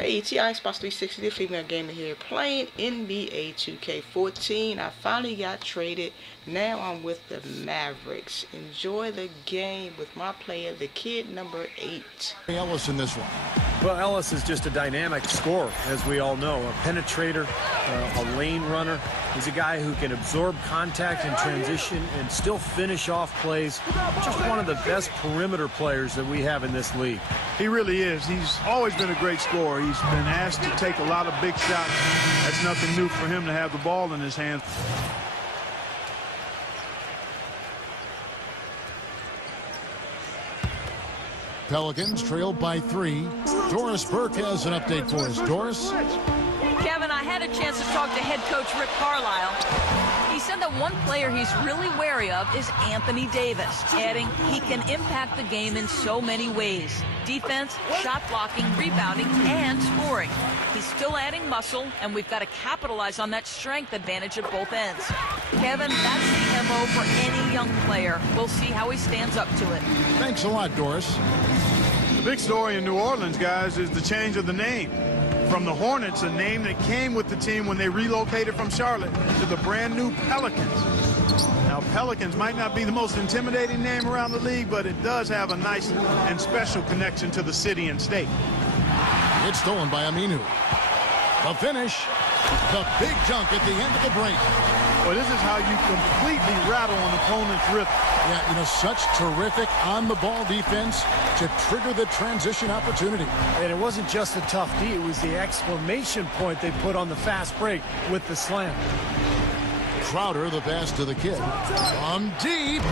Hey, TI Xbox 360, the female gamer here, playing NBA 2K14. I finally got traded. Now I'm with the Mavericks. Enjoy the game with my player, the kid number 8. Ellis in this one. Well, Ellis is just a dynamic scorer, as we all know. A penetrator, a lane runner. He's a guy who can absorb contact in transition and still finish off plays. Just one of the best perimeter players that we have in this league. He really is. He's always been a great scorer. He's been asked to take a lot of big shots. That's nothing new for him to have the ball in his hands. Pelicans trailed by 3. Doris Burke has an update for us. Doris? Kevin, I had a chance to talk to head coach Rick Carlisle. He said that one player he's really wary of is Anthony Davis, adding he can impact the game in so many ways. Defense, shot blocking, rebounding, and scoring. He's still adding muscle, and we've got to capitalize on that strength advantage at both ends. Kevin, that's the MO for any young player. We'll see how he stands up to it. Thanks a lot, Doris. The big story in New Orleans, guys, is the change of the name. From the Hornets, a name that came with the team when they relocated from Charlotte, to the brand new Pelicans. Now, Pelicans might not be the most intimidating name around the league, but it does have a nice and special connection to the city and state. It's stolen by Aminu. The finish. The big dunk at the end of the break. Well, this is how you completely rattle an opponent's rhythm. Yeah, such terrific on-the-ball defense to trigger the transition opportunity. And it wasn't just a tough D, it was the exclamation point they put on the fast break with the slam. Crowder, the pass to the kid. From deep.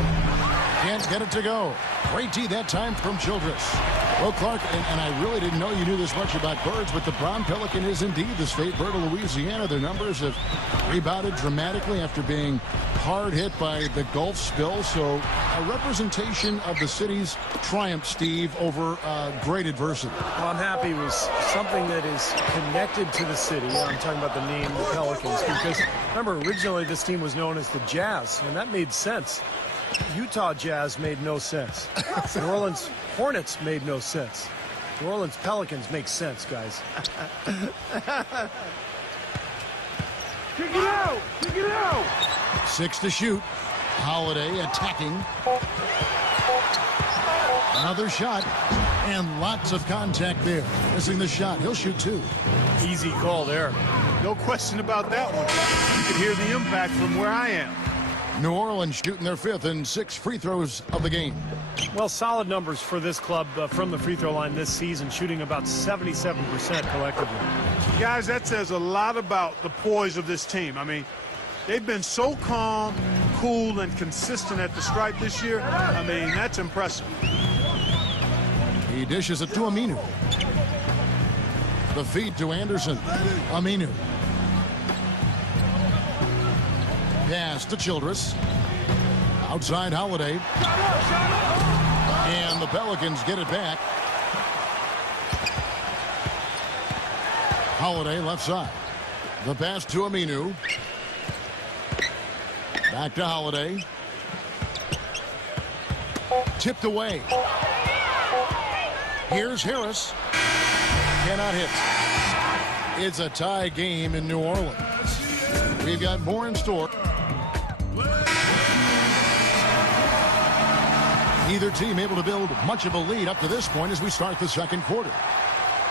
Can't get it to go. Great D that time from Childress. Well, Clark, and I really didn't know you knew this much about birds, but the brown pelican is indeed the state bird of Louisiana. Their numbers have rebounded dramatically after being hard hit by the Gulf spill. So a representation of the city's triumph, Steve, over great adversity. Well, I'm happy it was something that is connected to the city. I'm talking about the name, the Pelicans, because remember, originally this team was known as the Jazz, and that made sense. Utah Jazz made no sense. New Orleans Hornets made no sense. New Orleans Pelicans make sense, guys. Kick it out! Kick it out! 6 to shoot. Holiday attacking. Another shot. And lots of contact there. Missing the shot. He'll shoot 2. Easy call there. No question about that one. You can hear the impact from where I am. New Orleans shooting their 5th and 6 free throws of the game. Well, solid numbers for this club from the free throw line this season, shooting about 77% collectively. Guys, that says a lot about the poise of this team. I mean, they've been so calm, cool, and consistent at the stripe this year. I mean, that's impressive. He dishes it to Aminu. The feed to Anderson. Aminu. Pass to Childress. Outside Holiday. And the Pelicans get it back. Holiday left side. The pass to Aminu. Back to Holiday. Tipped away. Here's Harris. Cannot hit. It's a tie game in New Orleans. We've got more in store. Neither team able to build much of a lead up to this point as we start the second quarter.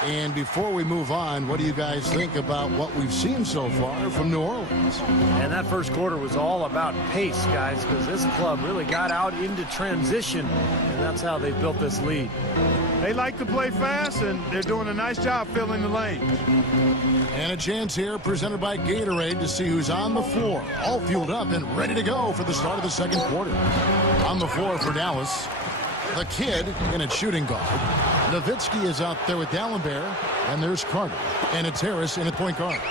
And before we move on, what do you guys think about what we've seen so far from New Orleans? And that first quarter was all about pace, guys, because this club really got out into transition, and that's how they built this lead. They like to play fast, and they're doing a nice job filling the lane. And a chance here presented by Gatorade to see who's on the floor, all fueled up and ready to go for the start of the second quarter. On the floor for Dallas, the kid in a shooting guard. Nowitzki is out there with D'Alembert, and there's Carter. And it's Harris in at point guard.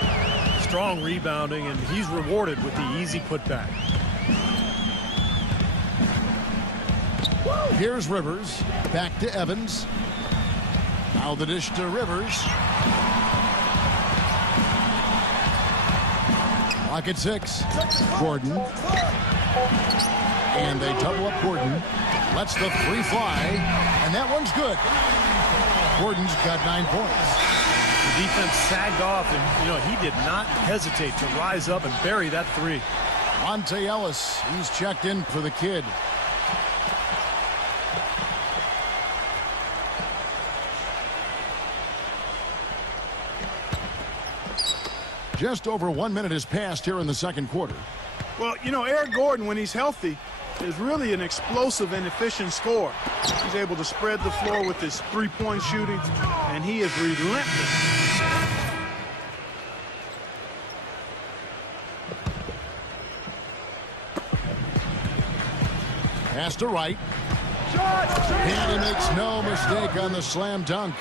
Strong rebounding, and he's rewarded with the easy putback. Here's Rivers, back to Evans. Now the dish to Rivers. Clock at 6. Gordon. And they double up Gordon. Lets the 3 fly. And that one's good. Gordon's got 9 points. The defense sagged off, and, he did not hesitate to rise up and bury that three. Monte Ellis, he's checked in for the kid. Just over 1 minute has passed here in the second quarter. Well, Eric Gordon, when he's healthy, is really an explosive and efficient scorer. He's able to spread the floor with his three-point shooting, and he is relentless. Pass to right. And he makes no mistake on the slam dunk.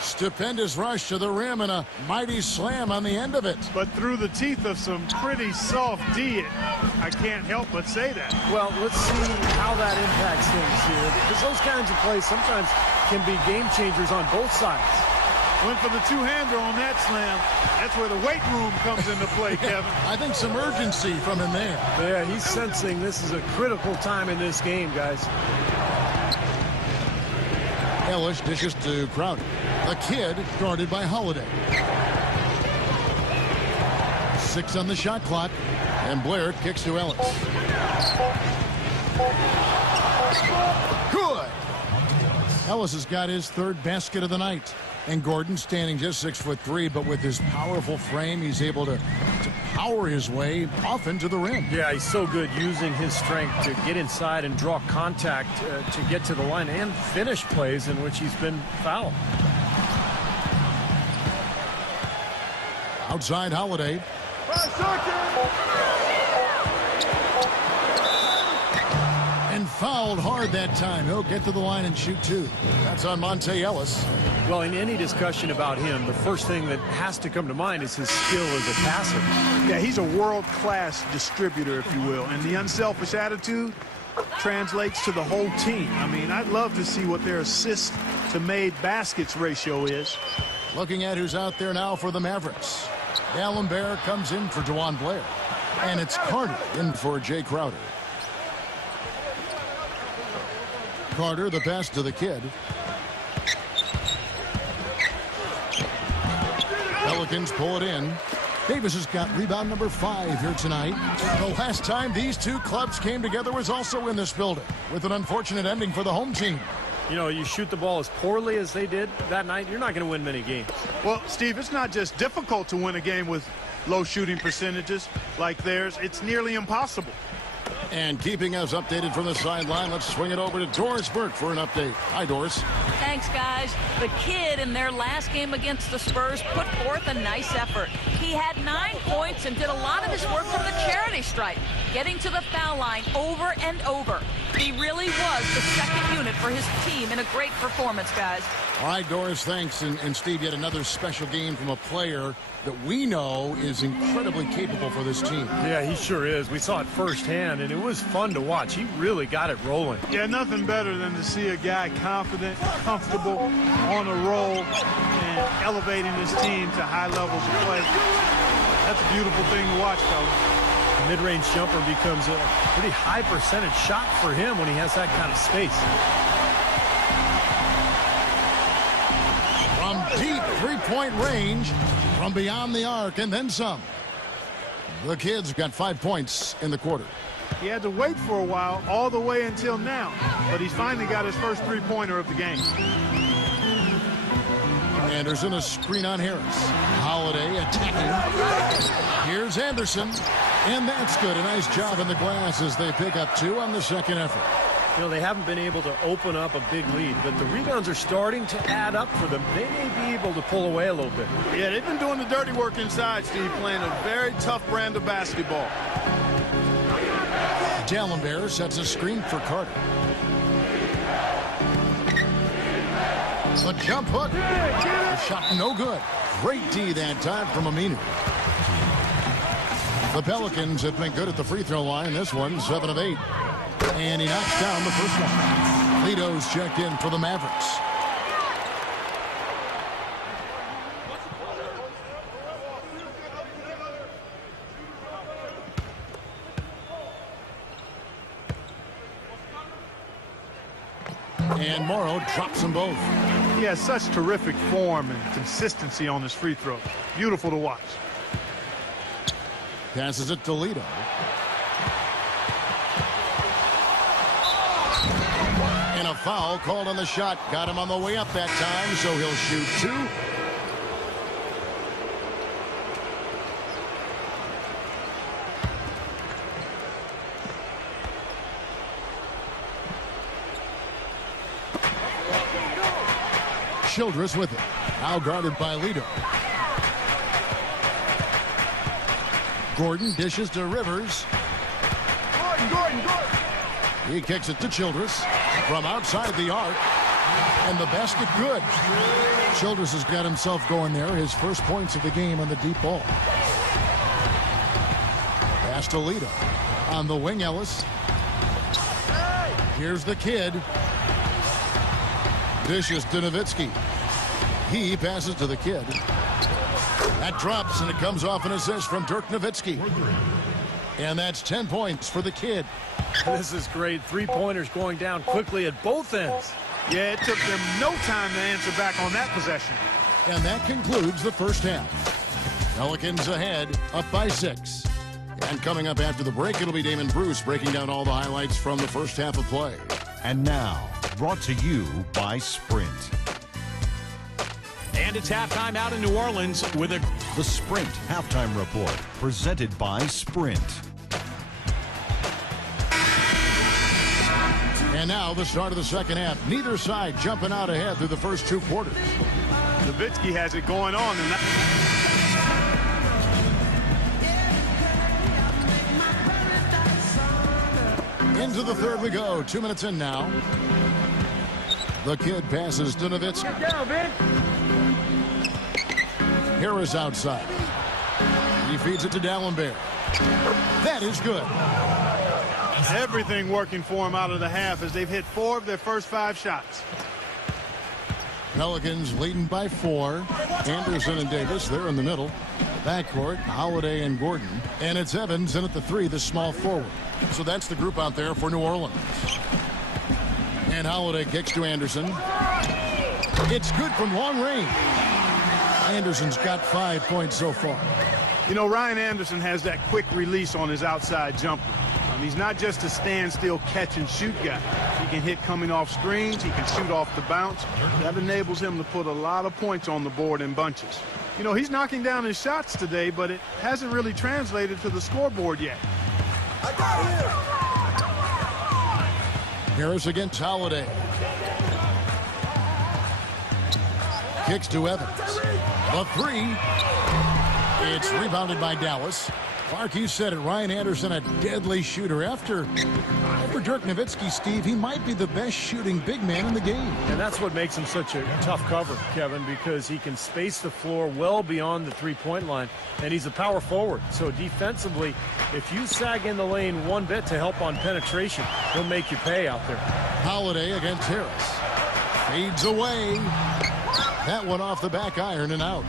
Stupendous rush to the rim and a mighty slam on the end of it. But through the teeth of some pretty soft D, I can't help but say that. Well, let's see how that impacts things here, because those kinds of plays sometimes can be game changers on both sides. Went for the two-hander on that slam. That's where the weight room comes into play, Kevin. I think some urgency from him there. Yeah, he's sensing this is a critical time in this game, guys. Ellis dishes to Crowder. The kid guarded by Holiday. 6 on the shot clock. And Blair kicks to Ellis. Good. Ellis has got his third basket of the night. And Gordon standing just 6'3", but with his powerful frame, he's able to power his way often to the rim. Yeah, he's so good using his strength to get inside and draw contact to get to the line and finish plays in which he's been fouled. Outside Holiday. And fouled hard that time. He'll get to the line and shoot two. That's on Monte Ellis. Well, in any discussion about him, the first thing that has to come to mind is his skill as a passer. Yeah, he's a world-class distributor, if you will. And the unselfish attitude translates to the whole team. I mean, I'd love to see what their assist to made baskets ratio is. Looking at who's out there now for the Mavericks. D'Alembert comes in for DeJuan Blair. And it's Carter in for Jay Crowder. Carter, the pass to the kid. Pelicans pull it in. Davis has got rebound number 5 here tonight. The last time these two clubs came together was also in this building, with an unfortunate ending for the home team. You shoot the ball as poorly as they did that night, you're not going to win many games. Well, Steve, it's not just difficult to win a game with low shooting percentages like theirs. It's nearly impossible. And keeping us updated from the sideline, let's swing it over to Doris Burke for an update. Hi, Doris. Thanks, guys. The kid in their last game against the Spurs put forth a nice effort. He had 9 points and did a lot of his work from the charity stripe, getting to the foul line over and over. He really was the second unit for his team in a great performance, guys. All right, Doris, thanks. And Steve, yet another special game from a player that we know is incredibly capable for this team. Yeah, he sure is. We saw it firsthand, and it was fun to watch. He really got it rolling. Yeah, nothing better than to see a guy confident, comfortable, on a roll, and elevating his team to high levels of play. That's a beautiful thing to watch, fellas. The mid-range jumper becomes a pretty high percentage shot for him when he has that kind of space. From deep three-point range, from beyond the arc, and then some. The kid's got 5 points in the quarter. He had to wait for a while, all the way until now, but he's finally got his first three-pointer of the game. Anderson, a screen on Harris. Holiday attacking. Here's Anderson, and that's good. A nice job in the glass as they pick up 2 on the second effort. They haven't been able to open up a big lead, but the rebounds are starting to add up for them. They may be able to pull away a little bit. Yeah, they've been doing the dirty work inside, Steve, playing a very tough brand of basketball. D'Alembert sets a screen for Carter. The jump hook. The shot no good. Great D that time from Aminu. The Pelicans have been good at the free throw line. This one, 7 of 8. And he knocks down the first one. Lito's checked in for the Mavericks. And Morrow drops them both. He has such terrific form and consistency on his free throw. Beautiful to watch. Passes it to Lito. And a foul called on the shot. Got him on the way up that time, so he'll shoot 2. Childress with it. Now guarded by Lito. Gordon dishes to Rivers. Gordon. He kicks it to Childress from outside the arc. And the basket good. Childress has got himself going there. His first points of the game on the deep ball. Pass to Lito. On the wing, Ellis. Here's the kid. Dishes to Nowitzki. He passes to the kid. That drops, and it comes off an assist from Dirk Nowitzki. And that's 10 points for the kid. This is great. 3-pointers going down quickly at both ends. Yeah, it took them no time to answer back on that possession. And that concludes the first half. Pelicans ahead, up by 6. And coming up after the break, it'll be Damon Bruce breaking down all the highlights from the first half of play. And now, brought to you by Sprint. And it's halftime out in New Orleans with The Sprint Halftime Report, presented by Sprint. And now the start of the second half. Neither side jumping out ahead through the first 2 quarters. Nowitzki has it going on. Into the third we go. 2 minutes in now. The kid passes to Nowitzki. Harris outside. He feeds it to Dallenberg. That is good. Everything working for him out of the half as they've hit 4 of their first 5 shots. Pelicans leading by 4. Anderson and Davis, they're in the middle. Backcourt, Holiday and Gordon. And it's Evans in at the 3, the small forward. So that's the group out there for New Orleans. And Holiday kicks to Anderson. It's good from long range. Anderson's got 5 points so far. You know, Ryan Anderson has that quick release on his outside jumper. He's not just a standstill catch and shoot guy. He can hit coming off screens. He can shoot off the bounce. That enables him to put a lot of points on the board in bunches. You know, he's knocking down his shots today, but it hasn't really translated to the scoreboard yet. I got him. Harris against Holiday. Kicks to Evans. The 3. It's rebounded by Dallas. Clark, you said it. Ryan Anderson, a deadly shooter. After Dirk Nowitzki, Steve, he might be the best shooting big man in the game. And that's what makes him such a tough cover, Kevin, because he can space the floor well beyond the 3-point line, and he's a power forward. So defensively, if you sag in the lane one bit to help on penetration, he'll make you pay out there. Holiday against Harris. Fades away. That one off the back iron and out.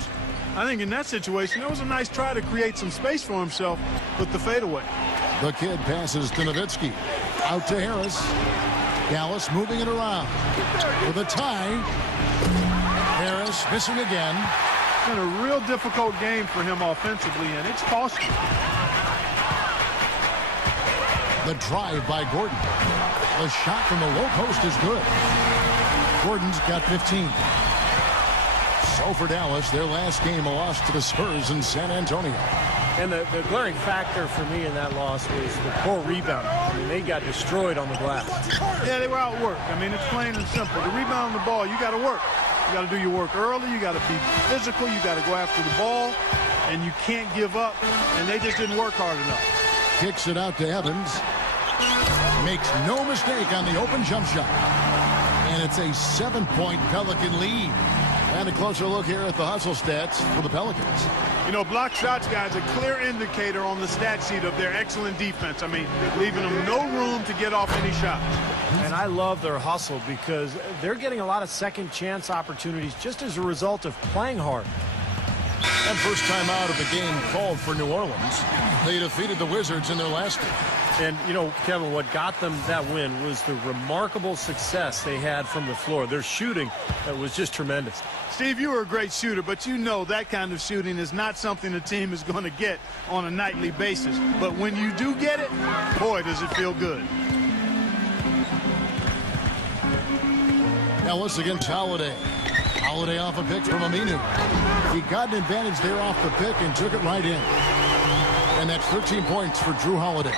I think in that situation, that was a nice try to create some space for himself with the fadeaway. The kid passes to Nowitzki. Out to Harris. Dallas moving it around. For the tie. Harris missing again. It's been a real difficult game for him offensively, and it's costly. The drive by Gordon. The shot from the low post is good. Gordon's got 15. So for Dallas, their last game a loss to the Spurs in San Antonio. And the glaring factor for me in that loss was the poor rebound. I mean, they got destroyed on the glass. Yeah, they were outworked. I mean, it's plain and simple. To rebound the ball, you got to work. You got to do your work early. You got to be physical. You got to go after the ball. And you can't give up. And they just didn't work hard enough. Kicks it out to Evans. Makes no mistake on the open jump shot. And it's a 7-point Pelican lead. And a closer look here at the hustle stats for the Pelicans. You know, block shots, guys, a clear indicator on the stat sheet of their excellent defense. I mean, leaving them no room to get off any shots. And I love their hustle because they're getting a lot of second chance opportunities just as a result of playing hard. And first time out of the game called for New Orleans. They defeated the Wizards in their last game. And, you know, Kevin, what got them that win was the remarkable success they had from the floor. Their shooting was just tremendous. Steve, you were a great shooter, but you know that kind of shooting is not something the team is going to get on a nightly basis. But when you do get it, boy, does it feel good. Ellis against Holiday. Holiday off a pick from Aminu. He got an advantage there off the pick and took it right in. And that's 13 points for Drew Holiday.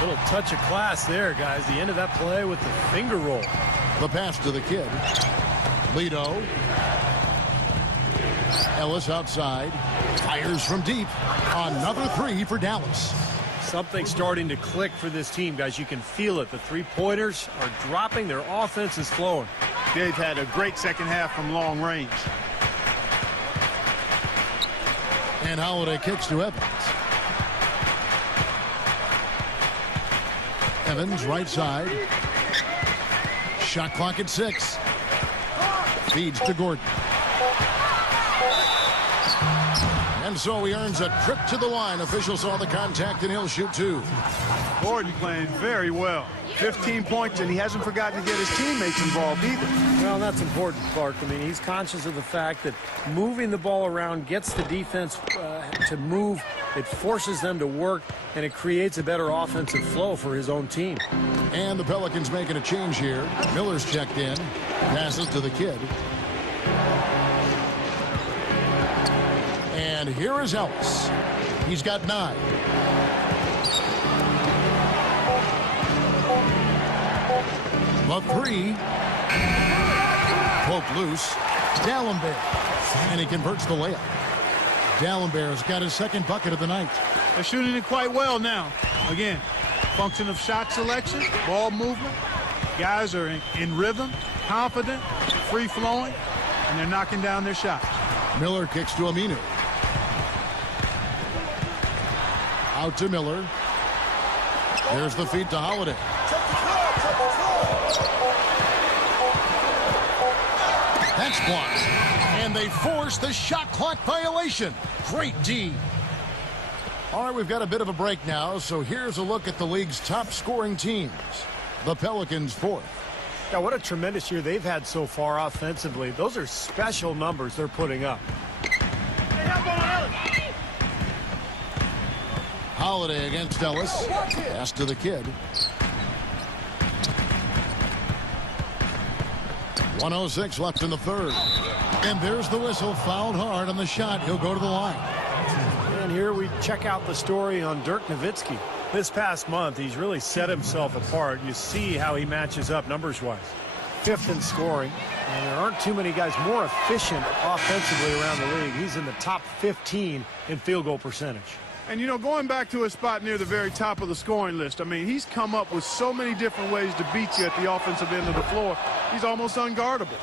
Little touch of class there, guys. The end of that play with the finger roll. The pass to the kid. Lito. Ellis outside. Fires from deep. Another three for Dallas. Something starting to click for this team, guys. You can feel it. The three-pointers are dropping. Their offense is flowing. They've had a great second half from long range. And Holiday kicks to Evans. Evans right side. Shot clock at 6. Feeds to Gordon. And so he earns a trip to the line. Officials saw the contact and he'll shoot 2. Gordon playing very well. 15 points, and he hasn't forgotten to get his teammates involved either. Well, that's important, Clark. I mean, he's conscious of the fact that moving the ball around gets the defense to move. It forces them to work, and it creates a better offensive flow for his own team. And the Pelicans making a change here. Miller's checked in. Passes to the kid. And here is Ellis. He's got 9. The 3. Poked loose. D'Alembert. And he converts the layup. D'Alembert's got his second bucket of the night. They're shooting it quite well now. Again, function of shot selection, ball movement. Guys are in rhythm, confident, free-flowing, and they're knocking down their shots. Miller kicks to Aminu. Out to Miller. There's the feed to Holiday. That's blocked. And they force the shot clock violation. Great D. All right, we've got a bit of a break now, so here's a look at the league's top scoring teams. The Pelicans 4th. Yeah, what a tremendous year they've had so far offensively. Those are special numbers they're putting up. Holiday against Ellis. Pass to the kid. 1:06 left in the third. And there's the whistle. Fouled hard on the shot. He'll go to the line. And here we check out the story on Dirk Nowitzki. This past month, he's really set himself apart. You see how he matches up numbers-wise. 5th in scoring. And there aren't too many guys more efficient offensively around the league. He's in the top 15 in field goal percentage. And, you know, going back to a spot near the very top of the scoring list, I mean, he's come up with so many different ways to beat you at the offensive end of the floor. He's almost unguardable.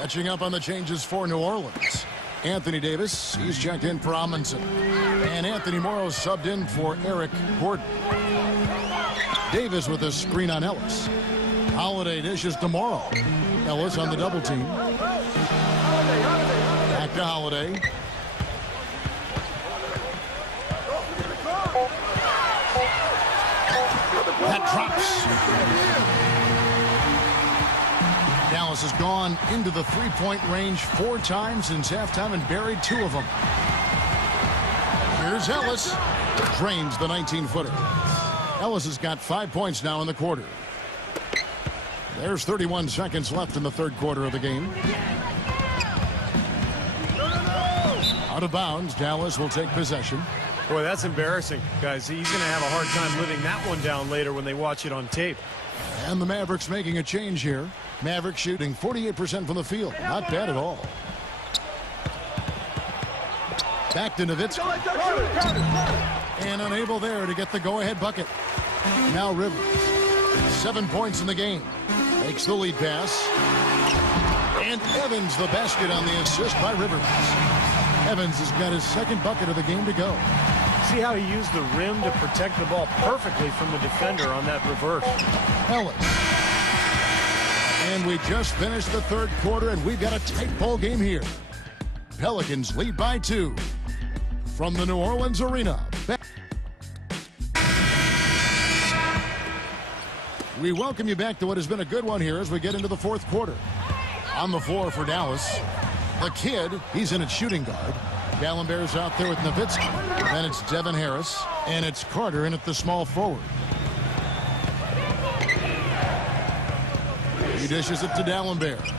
Catching up on the changes for New Orleans. Anthony Davis, he's checked in for Amundsen. And Anthony Morrow subbed in for Eric Gordon. Davis with a screen on Ellis. Holiday dishes to Morrow. Ellis on the double team. Back to Holiday. That drops. Dallas has gone into the three-point range 4 times since halftime and buried 2 of them. Here's Ellis. Drains the 19-footer. Ellis has got 5 points now in the quarter. There's 31 seconds left in the third quarter of the game. Out of bounds. Dallas will take possession. Boy, that's embarrassing, guys. He's going to have a hard time living that one down later when they watch it on tape. And the Mavericks making a change here. Mavericks shooting 48% from the field. Not bad at all. Back to Nowitzki. And unable there to get the go-ahead bucket. Now Rivers. 7 points in the game. Makes the lead pass. And Evans the basket on the assist by Rivers. Evans has got his second bucket of the game to go. See how he used the rim to protect the ball perfectly from the defender on that reverse. Ellis. And we just finished the third quarter, and we've got a tight ball game here. Pelicans lead by 2. From the New Orleans Arena. We welcome you back to what has been a good one here as we get into the fourth quarter. On the floor for Dallas, the kid, he's in at shooting guard. Gallenberg's out there with Nowitzki. Then it's Devin Harris, and it's Carter in at the small forward. He dishes it to Dallenberg.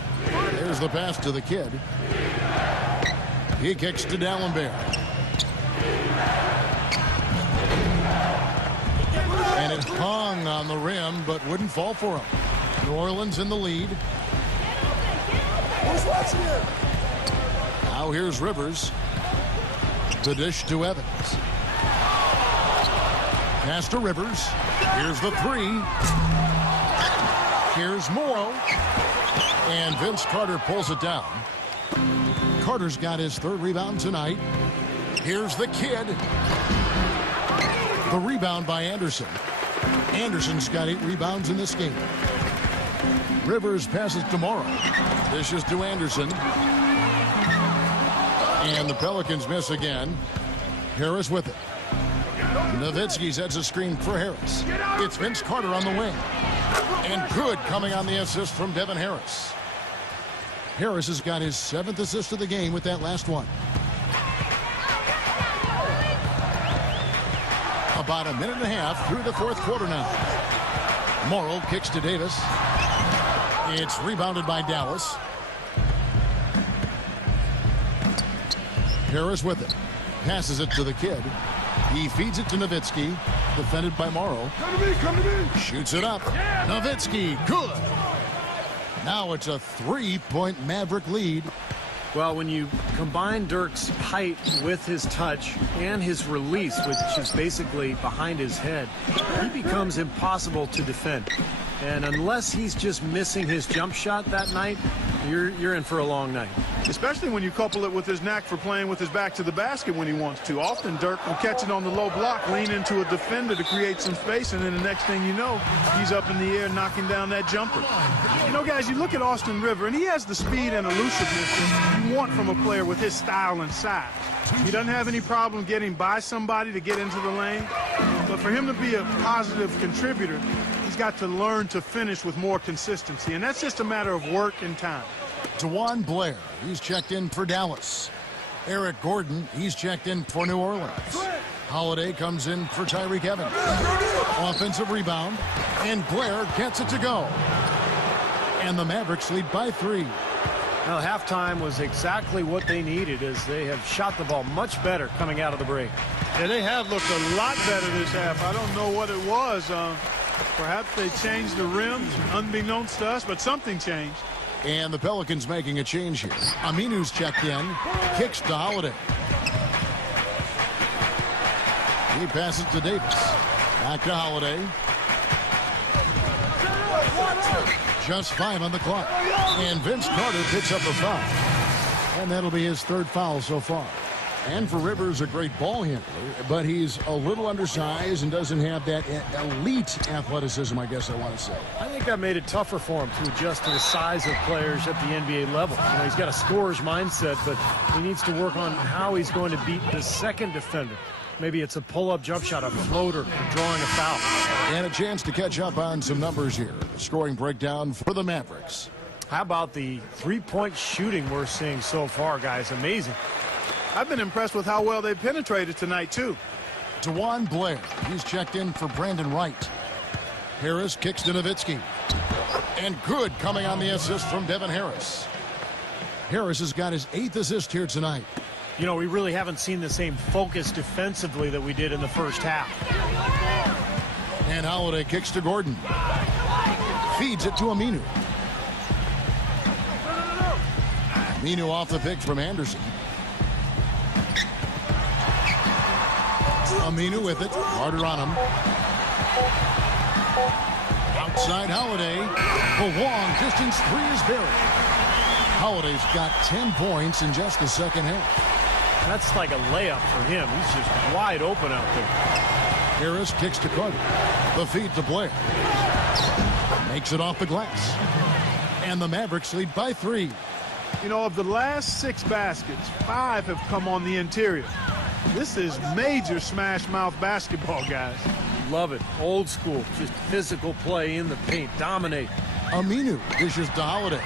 There's the pass to the kid. He kicks to Dallenberg. And it hung on the rim, but wouldn't fall for him. New Orleans in the lead. Now here's Rivers. The dish to Evans. Pass to Rivers. Here's the 3. Here's Morrow. And Vince Carter pulls it down. Carter's got his 3rd rebound tonight. Here's the kid. The rebound by Anderson. Anderson's got 8 rebounds in this game. Rivers passes to Morrow. This is to Anderson. And the Pelicans miss again. Harris with it. Nowitzki sets a screen for Harris. It's Vince Carter on the wing. And good coming on the assist from Devin Harris. Harris has got his 7th assist of the game with that last one. About a minute and a half through the fourth quarter now. Morrow kicks to Davis. It's rebounded by Dallas. Harris with it. Passes it to the kid. He feeds it to Nowitzki. Defended by Morrow. Come to me. Shoots it up. Nowitzki, good. Now it's a 3-point Maverick lead. Well, when you combine Dirk's height with his touch and his release, which is basically behind his head, he becomes impossible to defend. And unless he's just missing his jump shot that night, you're in for a long night. Especially when you couple it with his knack for playing with his back to the basket when he wants to. Often Dirk will catch it on the low block, lean into a defender to create some space, and then the next thing you know, he's up in the air knocking down that jumper. You know, guys, you look at Austin River, and he has the speed and elusiveness that you want from a player with his style and size. He doesn't have any problem getting by somebody to get into the lane, but for him to be a positive contributor, he's got to learn to finish with more consistency, and that's just a matter of work and time. DeJuan Blair, he's checked in for Dallas. Eric Gordon, he's checked in for New Orleans. Holiday comes in for Tyreke Evans. Offensive rebound, and Blair gets it to go. And the Mavericks lead by 3. Well, halftime was exactly what they needed, as they have shot the ball much better coming out of the break. Yeah, they have looked a lot better this half. I don't know what it was. Perhaps they changed the rims, unbeknownst to us, but something changed. And the Pelicans making a change here. Aminu's checked in, kicks to Holiday. He passes to Davis. Back to Holiday. Just 5 on the clock. And Vince Carter picks up a foul. And that'll be his 3rd foul so far. And for Rivers, a great ball handler, but he's a little undersized and doesn't have that elite athleticism, I guess I want to say. I think that made it tougher for him to adjust to the size of players at the NBA level. You know, he's got a scorer's mindset, but he needs to work on how he's going to beat the second defender. Maybe it's a pull-up jump shot, a floater, or drawing a foul. And a chance to catch up on some numbers here. A scoring breakdown for the Mavericks. How about the three-point shooting we're seeing so far, guys? Amazing. I've been impressed with how well they penetrated tonight, too. DeJuan Blair, he's checked in for Brandon Wright. Harris kicks to Nowitzki. And good coming on the assist from Devin Harris. Harris has got his 8th assist here tonight. You know, we really haven't seen the same focus defensively that we did in the first half. And Holiday kicks to Gordon. Feeds it to Aminu. Aminu off the pick from Anderson. Aminu with it. Carter on him. Outside Holiday. The long distance 3 is buried. Holiday's got 10 points in just the second half. That's like a layup for him. He's just wide open out there. Harris kicks to Carter. The feed to Blair. Makes it off the glass. And the Mavericks lead by 3. You know, of the last 6 baskets, 5 have come on the interior. This is major smash mouth basketball, guys. Love it. Old school. Just physical play in the paint. Dominate. Aminu dishes to Holiday.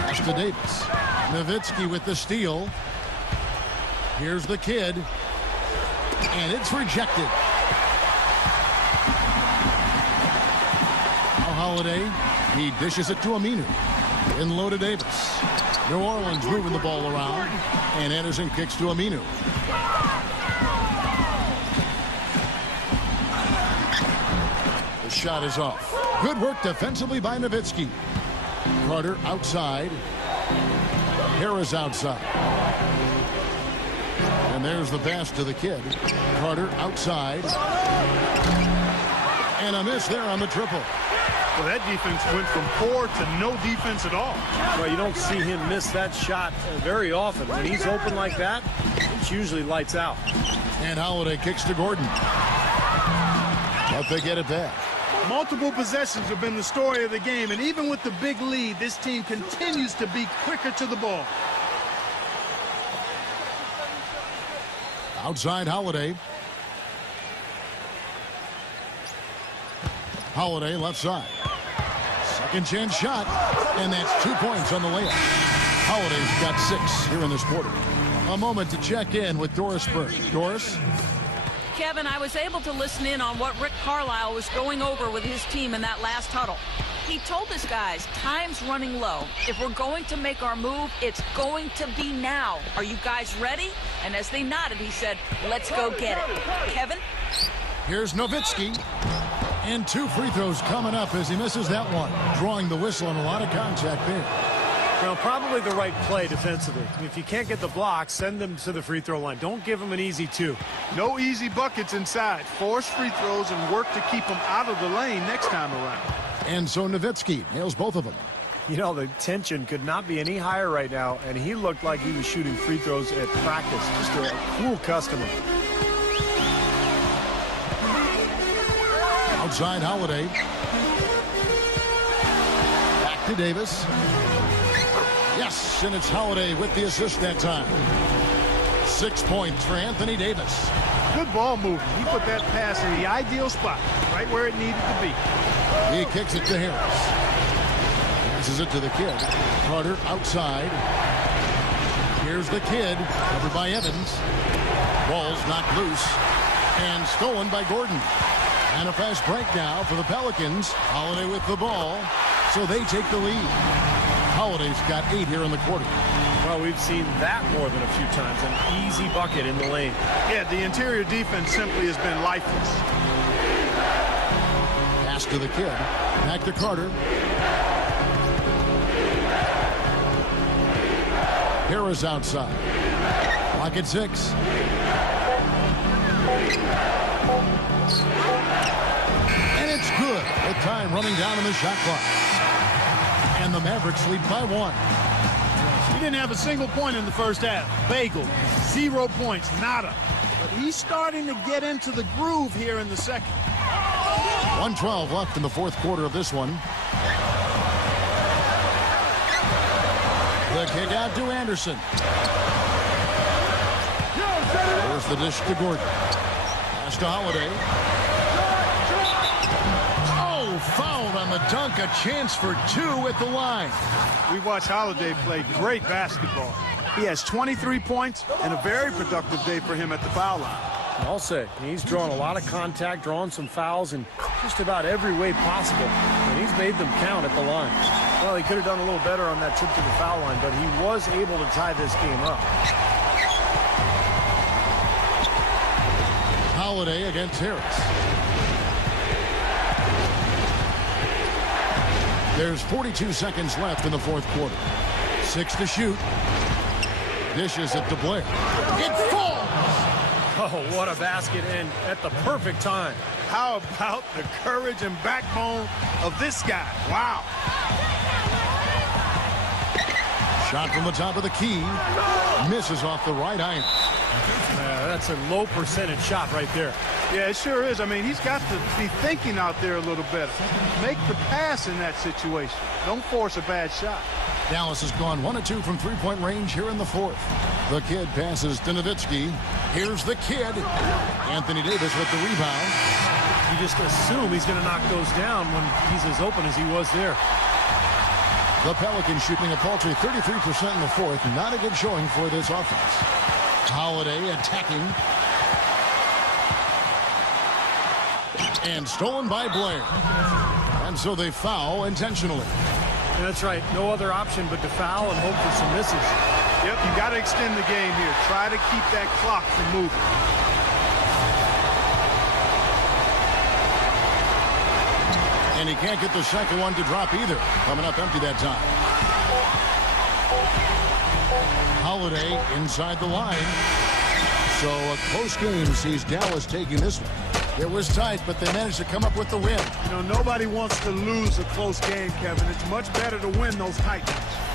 Pass to Davis. Nowitzki with the steal. Here's the kid. And it's rejected. Now Holiday. He dishes it to Aminu. In low to Davis. New Orleans moving the ball around. And Anderson kicks to Aminu. The shot is off. Good work defensively by Nowitzki. Carter outside. Harris outside. And there's the pass to the kid. Carter outside. And a miss there on the triple. Well, that defense went from poor to no defense at all. Well, you don't see him miss that shot very often. When he's open like that, it's usually lights out. And Holiday kicks to Gordon. But they get it back. Multiple possessions have been the story of the game, and even with the big lead, this team continues to be quicker to the ball. Outside Holiday. Holiday left side. Second chance shot. And that's 2 points on the layup. Holiday's got 6 here in this quarter. A moment to check in with Doris Burke. Doris? Kevin, I was able to listen in on what Rick Carlisle was going over with his team in that last huddle. He told his guys, time's running low. If we're going to make our move, it's going to be now. Are you guys ready? And as they nodded, he said, let's go get it. Kevin? Here's Nowitzki. And 2 free throws coming up as he misses that one. Drawing the whistle and a lot of contact there. Well, probably the right play defensively. If you can't get the block, send them to the free throw line. Don't give them an easy 2. No easy buckets inside. Force free throws and work to keep them out of the lane next time around. And so Nowitzki nails both of them. You know, the tension could not be any higher right now, and he looked like he was shooting free throws at practice. Just a cool customer. Outside Holiday. Back to Davis. Yes, and it's Holiday with the assist that time. 6 points for Anthony Davis. Good ball movement. He put that pass in the ideal spot, right where it needed to be. He kicks it to Harris. Passes it to the kid. Carter outside. Here's the kid, covered by Evans. Ball's knocked loose and stolen by Gordon. And a fast break now for the Pelicans. Holiday with the ball, so they take the lead. Holiday's got 8 here in the quarter. Well, we've seen that more than a few times. An easy bucket in the lane. Yeah, the interior defense simply has been lifeless. Pass to the kid. Back to Carter. Harris outside. Clock at 6. And it's good. With time running down in the shot clock. And the Mavericks lead by 1. He didn't have a single point in the first half. Bagel, 0 points, nada. But he's starting to get into the groove here in the second. 1:12 left in the fourth quarter of this one. The kick out to Anderson. There's the dish to Gordon. Pass to Holiday. Oh, fouled on the dunk. A chance for 2 at the line. We watch Holiday play great basketball. He has 23 points and a very productive day for him at the foul line. I'll say, he's drawn a lot of contact, drawn some fouls in just about every way possible. And he's made them count at the line. Well, he could have done a little better on that trip to the foul line, but he was able to tie this game up. Holiday against Harris. There's 42 seconds left in the fourth quarter. 6 to shoot. Dishes it to Blair. It falls! Oh, what a basket, and at the perfect time. How about the courage and backbone of this guy? Wow. Shot from the top of the key. Misses off the right iron. that's a low percentage shot right there. Yeah, it sure is. I mean, he's got to be thinking out there a little better. Make the pass in that situation. Don't force a bad shot. Dallas has gone 1 of 2 from three-point range here in the fourth. The kid passes to Nowitzki. Here's the kid. Anthony Davis with the rebound. You just assume he's going to knock those down when he's as open as he was there. The Pelicans shooting a paltry 33% in the fourth. Not a good showing for this offense. Holiday attacking. And stolen by Blair. And so they foul intentionally. That's right. No other option but to foul and hope for some misses. Yep, you got to extend the game here. Try to keep that clock from moving. And he can't get the second one to drop either. Coming up empty that time. Holiday inside the line. So a close game sees Dallas taking this one. It was tight, but they managed to come up with the win. You know, nobody wants to lose a close game, Kevin. It's much better to win those tight ones.